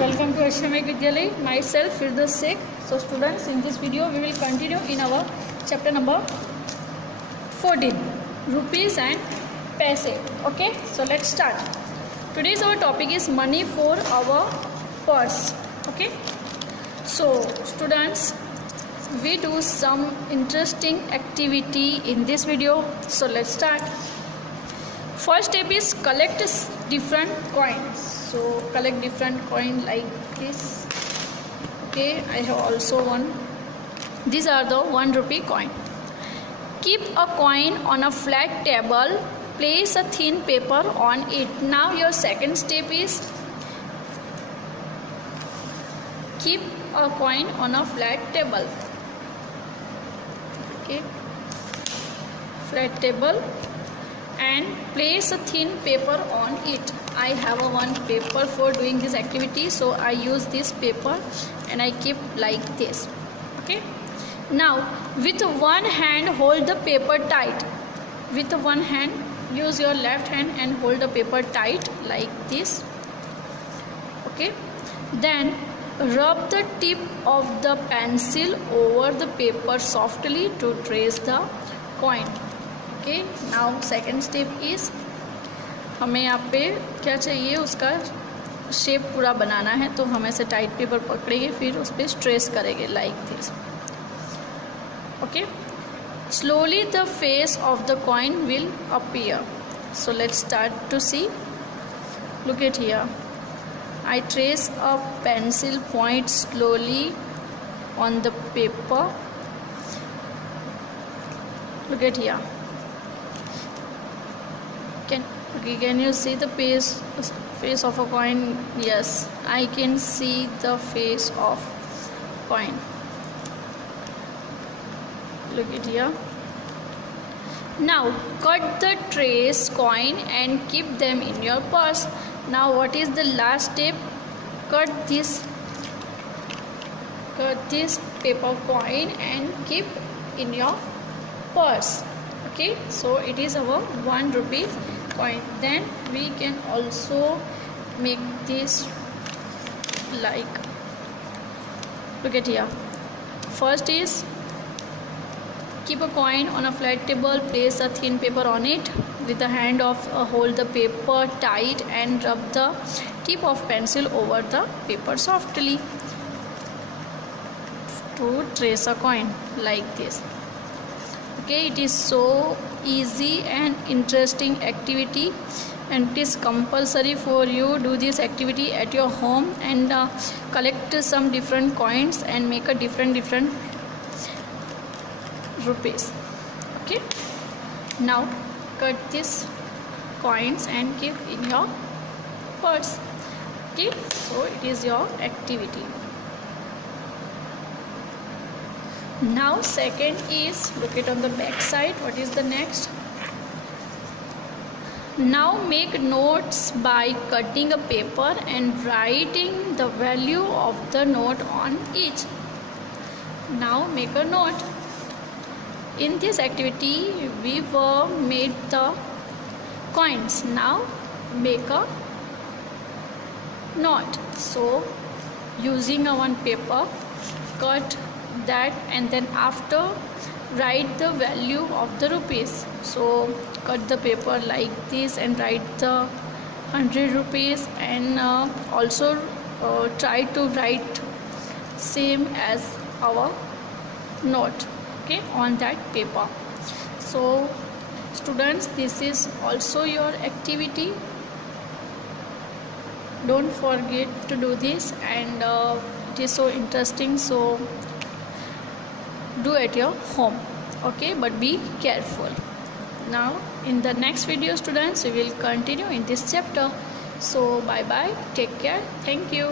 welcome to Ashramik Vidyalay. Myself Firdaus Sheikh. So students, in this video we will continue in our chapter number 14, rupees and paise. Okay, so let's start. Today's our topic is money for our purse. Okay, so students, we do some interesting activity in this video. So let's start. First step is collect different coins. So collect different coin like this. Okay, I have also one. These are the 1 rupee coin. Keep a coin on a flat table. Place a thin paper on it. Now your second step is keep a coin on a flat table. Okay, flat table, and place a thin paper on it. I have a one paper for doing this activity, so I use this paper and I keep like this. Okay, now with one hand hold the paper tight. With one hand, use your left hand and hold the paper tight like this. Okay, then rub the tip of the pencil over the paper softly to trace the coin. Okay, now second step is हमें यहाँ पे क्या चाहिए, उसका shape पूरा बनाना है, तो हम ऐसे टाइट पेपर पकड़ेंगे, फिर उस पर स्ट्रेस करेंगे like this. Okay, slowly the face of the coin will appear. So let's start to see. Look at here. I trace a pencil point slowly on the paper. Look at here. Can you see the face of a coin? Yes, I can see the face of coin. Look at here. Now cut the trace coin and keep them in your purse. Now what is the last step? Cut this paper coin and keep in your purse. Okay, so it is our 1 rupee coin. Then we can also make this like, look at here. First is keep a coin on a flat table, place a thin paper on it. With the hand hold the paper tight and rub the tip of pencil over the paper softly to trace a coin like this. Okay, it is so easy and interesting activity, and it is compulsory for you do this activity at your home and collect some different coins and make a different rupees. Okay, now cut these coins and keep in your purse. Okay, so it is your activity. Now second is, look it on the back side. What is the next? Now make notes by cutting a paper and writing the value of the note on each. Now make a note. In this activity we were made the coins. Now make a note. So using a one paper, cut that, and then after write the value of the rupees. So cut the paper like this and write the 100 rupees, and also try to write same as our note, okay, on that paper. So students, this is also your activity. Don't forget to do this, and it is so interesting, so do at your home. Okay, but be careful. Now in the next video students, we will continue in this chapter. So bye bye, take care, thank you.